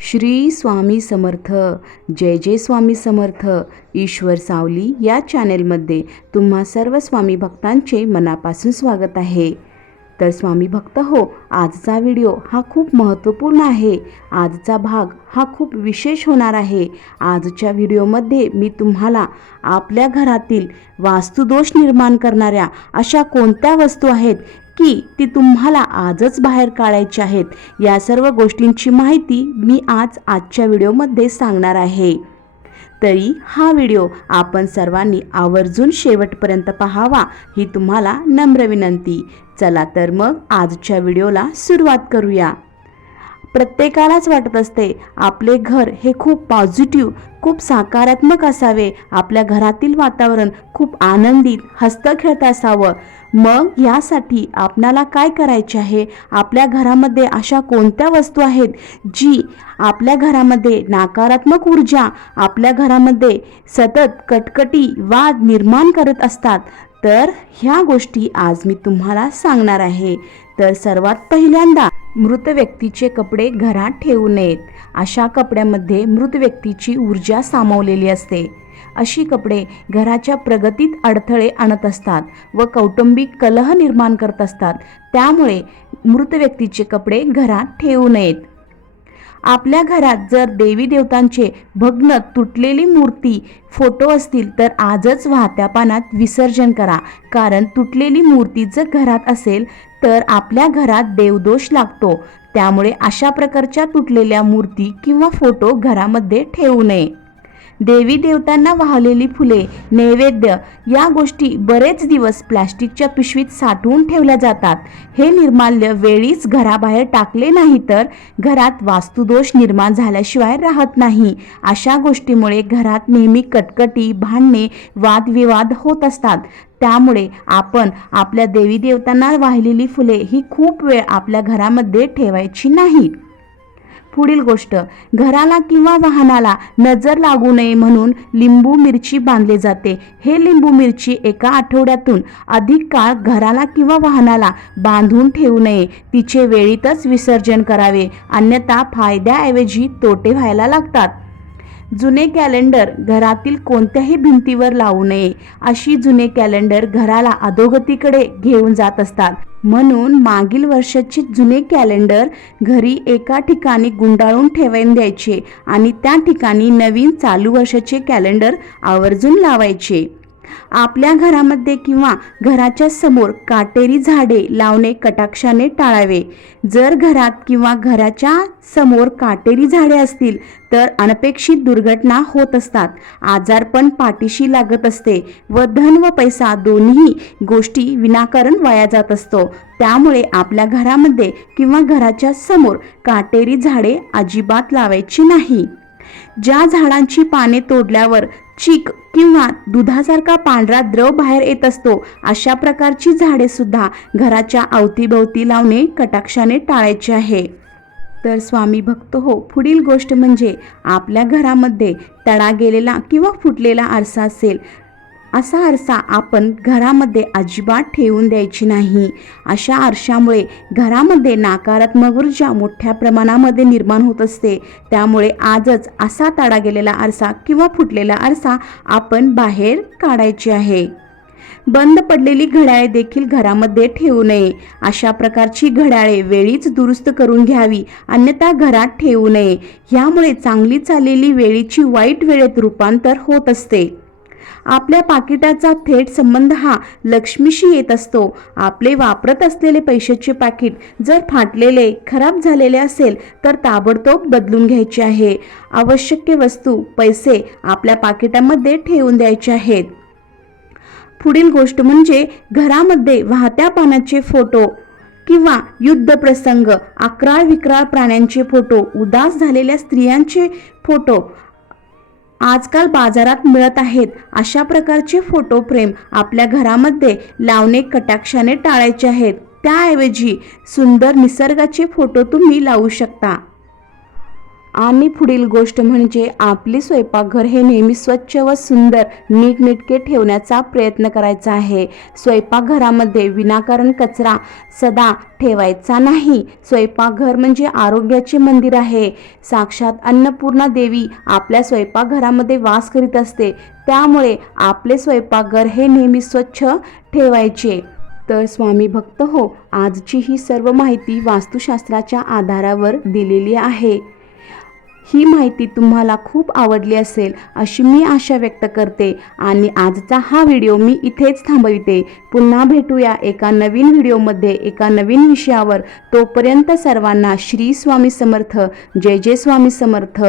श्री स्वामी समर्थ. जय जय स्वामी समर्थ. ईश्वर सावली या चॅनेलमध्ये तुम्हा सर्व स्वामी भक्तांचे मनापासून स्वागत आहे. तर स्वामी भक्त हो आजचा व्हिडिओ हा खूप महत्त्वपूर्ण आहे. आजचा भाग हा खूप विशेष होणार आहे. आजच्या व्हिडिओमध्ये मी तुम्हाला आपल्या घरातील वास्तुदोष निर्माण करणाऱ्या अशा कोणत्या वस्तू आहेत की ती तुम्हाला आजच बाहेर काढायची आहेत. या सर्व गोष्टींची माहिती मी आज आजच्या व्हिडिओमध्ये सांगणार आहे. तरी हा व्हिडिओ आपण सर्वांनी आवर्जून शेवटपर्यंत पाहावा ही तुम्हाला नम्र विनंती. चला तर मग आजच्या व्हिडिओला सुरुवात करूया. प्रत्येकालाच वाटत असते आपले घर हे खूप पॉझिटिव्ह खूप सकारात्मक असावे. आपल्या घरातील वातावरण खूप आनंदित हस्तखेळत असावं. मग यासाठी आपणाला काय करायचे आहे? आपल्या घरामध्ये अशा कोणत्या वस्तू आहेत जी आपल्या घरामध्ये नकारात्मक ऊर्जा आपल्या घरामध्ये सतत कटकटी वाद निर्माण करत असतात? तर ह्या गोष्टी आज मी तुम्हाला सांगणार आहे. तर सर्वात पहिल्यांदा मृत व्यक्तीचे कपडे घरात ठेवू नयेत. अशा कपड्यामध्ये मृत व्यक्तीची ऊर्जा सामावलेली असते. अशी कपडे घराच्या प्रगतीत अडथळे आणत असतात व कौटुंबिक कलह निर्माण करत असतात. त्यामुळे मृत व्यक्तीचे कपडे घरात ठेवू नयेत. आपल्या घरात जर देवी देवतांचे भग्न तुटलेली मूर्ती फोटो असतील तर आजच वाहत्या पाण्यात विसर्जन करा. कारण तुटलेली मूर्ती जर घरात असेल तर आपल्या घरात देवदोष लागतो. त्यामुळे अशा प्रकारच्या तुटलेल्या मूर्ती किंवा फोटो घरामध्ये ठेवू नये. देवी देवतांना वाहलेली फुले नैवेद्य या गोष्टी बरेच दिवस प्लॅस्टिकच्या पिशवीत साठवून ठेवल्या जातात. हे निर्माल्य वेळीच घराबाहेर टाकले नाही तर घरात वास्तुदोष निर्माण झाल्याशिवाय राहत नाही. अशा गोष्टीमुळे घरात नेहमी कटकटी भांडणे वादविवाद होत असतात. त्यामुळे आपण आपल्या देवी देवतांना वाहिलेली फुले ही खूप वेळ आपल्या घरामध्ये ठेवायची नाहीत पुढील गोष्ट घराला किंवा वाहनाला नजर लागू नये म्हणून लिंबू मिरची बांधले जाते. हे लिंबू मिरची एका आठवड्यातून अधिक काळ घराला किंवा वाहनाला बांधून ठेवू नये. तिचे वेळीतच विसर्जन करावे. अन्यथा फायद्याऐवजी तोटे व्हायला लागतात. जुने कॅलेंडर घरातील कोणत्याही भिंतीवर लावू नये. अशी जुने कॅलेंडर घराला अधोगतीकडे घेऊन जात असतात. म्हणून मागील वर्षाचे जुने कॅलेंडर घरी एका ठिकाणी गुंडाळून ठेवून द्यायचे आणि त्या ठिकाणी नवीन चालू वर्षाचे कॅलेंडर आवर्जून लावायचे. आपल्या घरामध्ये किंवा घराच्या समोर काटेरी झाडे लावणे कटाक्षाने टाळावे. जर घरात किंवा घराच्या समोर काटेरी झाडे असतील तर अनपेक्षित दुर्घटना होत असतात. आजारपण पाठीशी लागत असते व धन व पैसा दोन्ही गोष्टी विनाकारण वाया जात असतो. त्यामुळे आपल्या घरामध्ये किंवा घराच्या समोर काटेरी झाडे अजिबात लावायची नाही. ज्या झाडांची पाने तोडल्यावर चीक किंवा दुधासारखा पांढरा द्रव बाहेर येत असतो अशा प्रकारची झाडे सुद्धा घराच्या अवतीभोवती लावणे कटाक्षाने टाळायचे आहे. तर स्वामी भक्त हो पुढील गोष्ट म्हणजे आपल्या घरामध्ये तडा गेलेला किंवा फुटलेला आरसा असेल असा आरसा आपण घरामध्ये अजिबात ठेवून द्यायची नाही. अशा आरशामुळे घरामध्ये नकारात्मक ऊर्जा मोठ्या प्रमाणामध्ये निर्माण होत असते. त्यामुळे आजच असा तडा गेलेला आरसा किंवा फुटलेला आरसा आपण बाहेर काढायचे आहे. बंद पडलेली घड्याळे देखील घरामध्ये ठेवू नये. अशा प्रकारची घड्याळे वेळीच दुरुस्त करून घ्यावी अन्यथा घरात ठेवू नये. ह्यामुळे चांगली चाललेली वेळीची वाईट वेळेत रूपांतर होत असते. आपल्या पाकिटाचा थेट संबंध हा लक्ष्मीशी येत असतो. आपले वापरत असलेले पैशाचे पाकिट जर फाटलेले खराब झालेले असेल तर ताबडतोब बदलून घ्यायचे आहे. आवश्यक वस्तू पैसे आपल्या पाकिटामध्ये ठेवून द्यायचे आहेत. पुढील गोष्ट म्हणजे घरामध्ये वाहत्या पाण्याचे फोटो किंवा युद्ध प्रसंग अकराळ विक्राळ प्राण्यांचे फोटो उदास झालेल्या स्त्रियांचे फोटो आजकाल बाजारात मिळत आहेत. अशा प्रकारचे फोटो फ्रेम आपल्या घरामध्ये लावणे कटाक्षाने टाळायचे आहेत. त्याऐवजी सुंदर निसर्गाचे फोटो तुम्ही लावू शकता. आणि पुढील गोष्ट म्हणजे आपले स्वयंपाकघर हे नेहमी स्वच्छ व सुंदर नीटनेटके ठेवण्याचा प्रयत्न करायचा आहे. स्वयंपाकघरामध्ये विनाकारण कचरा सदा ठेवायचा नाही. स्वयंपाकघर म्हणजे आरोग्याचे मंदिर आहे. साक्षात अन्नपूर्णा देवी आपल्या स्वयंपाकघरामध्ये वास करीत असते. त्यामुळे आपले स्वयंपाकघर हे नेहमी स्वच्छ ठेवायचे. तर स्वामी भक्त हो आजची ही सर्व माहिती वास्तुशास्त्राच्या आधारावर दिलेली आहे. ही माहिती तुम्हाला खूप आवडली असेल अशी मी आशा व्यक्त करते. आणि आजचा हा व्हिडिओ मी इथेच थांबविते. पुन्हा भेटूया एका नवीन व्हिडिओमध्ये एका नवीन विषयावर. तोपर्यंत सर्वांना श्री स्वामी समर्थ. जय जय स्वामी समर्थ.